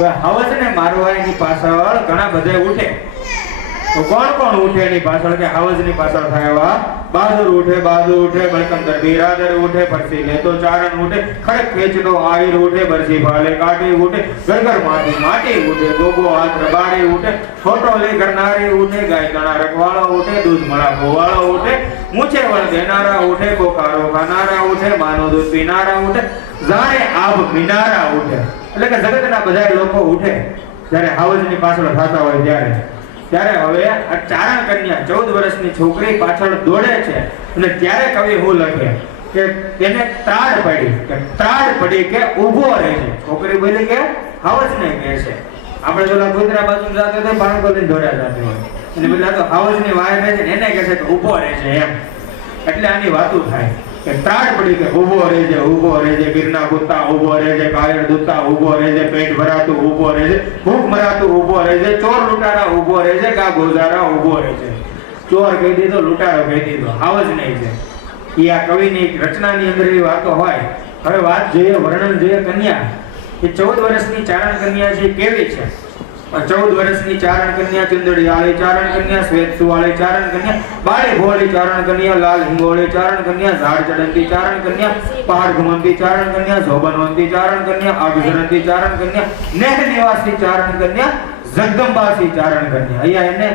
હવસને મારવા એની પાછળ ઘણા બધા ઉઠે તો કોણ ઉઠે એની પાછળ કે હવસની પાછળ થાય બહાદુર ઉઠે બળકંદર બિરાદર ઉઠે પરસી લેતો ચારણ ઉઠે ખડક ખેંચતો આવીર ઉઠે બરસી ભાલે કાઢી ઉઠે ગરગર માટી ઉઠે ગોગો હાથ રબારી ઉઠે છોટો લે કરનારી ઉઠે ગાય ગણા રખવાળો ઉઠે દૂધ મળા ગોવાળો ઉઠે મૂછે વળ દેનારા ઉઠે કોકારો ખાનારા ઉઠે માનો દૂધ પીનારા ઉઠે જાણે આબ મિનારા ઉઠે એટલે કે જગતના બધા લોકો ઉઠે જ્યારે હાવજની પાછળ થતા હોય ત્યારે હવે આ ચારણ કન્યા 14 વર્ષની છોકરી પાછળ દોડે છે અને ત્યારે કવિ હું લખે કે તેને ત્રાડ પડી કે ઊભો રહે છે. છોકરી બોલી કે હાવજને કહે છે. આપણે પેલા ગોધરા બાજુ જાતે તો બાળકો લઈને દોડ્યા જાતે હોય અને પેલા તો હાવજની વાય રહે છે એને કહે છે કે ઊભો રહે છે એમ. એટલે આની વાતો થાય કે ત્રાડ પડી કે ઊભો રહેજે ગિરના કુત્તા ઊભો રહેજે કાયર દૂતા ઊભો રહેજે પેટ ભરાતું ઊભો રહેજે ભૂખ મરાતું ઊભો રહેજે ચોર લૂંટારા ઊભો રહેજે ગા ગોજારા ઊભો રહેજે. ચોર કહી દીધો, લૂંટારો કહી દીધો, હાવજ નહીં છે. એ આ કવિની રચનાની અંદર એવી વાતો હોય. હવે વાત જોઈએ, વર્ણન જોઈએ કન્યા એ 14 વર્ષની ચારણ કન્યા છે કેવી છે. 14 વર્ષની ચારણ કન્યા ચંદડી આળી ચારણ કન્યા શ્વેત સુવાળી ચારણ કન્યા બાળી ભોળી ચારણ કન્યા લાલ હિંગોળી ચારણ કન્યા ઝાડ ચડંતી ચારણ કન્યા પહાડ ઘુમંતી ચારણ કન્યા શોભનવંતી ચારણ કન્યા આગ ઝરંતી ચારણ કન્યા નેહ નિવાસી ચારણ કન્યા જગદંબાસી ચારણ કન્યા. અહીંયા એને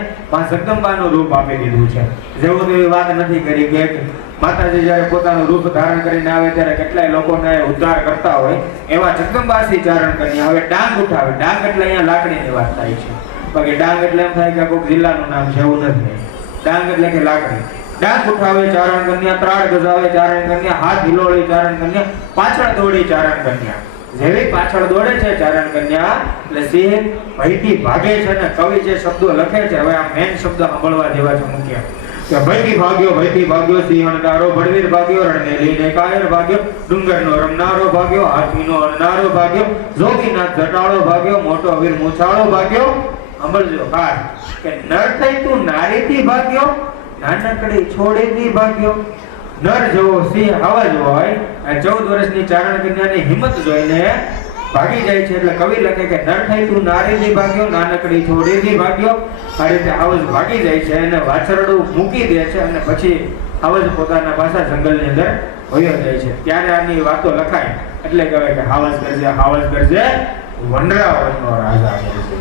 જગદંબાનું રૂપ આપી દીધું છે. જેવું તો એવી વાત નથી કરી કે માતાજી જ્યારે પોતાનું રૂપ ધારણ કરીને આવે ત્યારે કેટલાય લોકોને ઉદ્ધાર કરતા હોય એવા જગદંબાસી ચારણ કન્યા હવે ડાંગ ઉઠાવે. ડાંગ એટલે અહીંયા લાકડીની વાત થાય છે. બાકી ડાંગ એટલે એમ થાય કે કોઈક જિલ્લાનું નામ છે, એવું નથી. ડાંગ એટલે કે લાકડી. ડાંગ ઉઠાવે ચારણ કન્યા, ત્રાડ ગજાવે ચારણ કન્યા, હાથ હિલોળી ચારણ કન્યા, પાછળ દોડી ચારણ કન્યા. જેવી પાછળ દોડે છે ચારણ કન્યા એટલે સિંહ ભયથી ભાગે છે. અને કવિ જે શબ્દો લખે છે હવે આ મેન શબ્દ સાંભળવા જેવા છે મુખ્ય કે ભયથી ભાગ્યો સિંહણદારો ભડવીર ભાગ્યો રણને લઈને કાયર ભાગ્યો ડુંગરનો રમનારો ભાગ્યો હાથીનો અણનારો ભાગ્યો જોગીનાથ જટાળો ભાગ્યો મોટો વીર મૂછાળો ભાગ્યો. સાંભળજો કાર કે નર થઈ તું નારીથી ભાગ્યો નાનકડી છોડીથી ભાગ્યો. નર જેવો સિંહ હવજ હોય 14 વર્ષની ચારણ કન્યાની હિંમત જોઈને ભાગી જાય છે. એટલે કવિ લખે કે નર થઈ તું નારીથી ભાગ્યો નાનકડી છોડીથી ભાગ્યો. આ રીતે હવજ ભાગી જાય છે અને વાછરડું મૂકી દે છે અને પછી હવજ પોતાના પાછા જંગલની અંદર વયો જાય છે. ત્યારે આની વાતો લખાય એટલે કહેવાય કે હાવજ કરજે વનરાવનનો રાજા કરજે.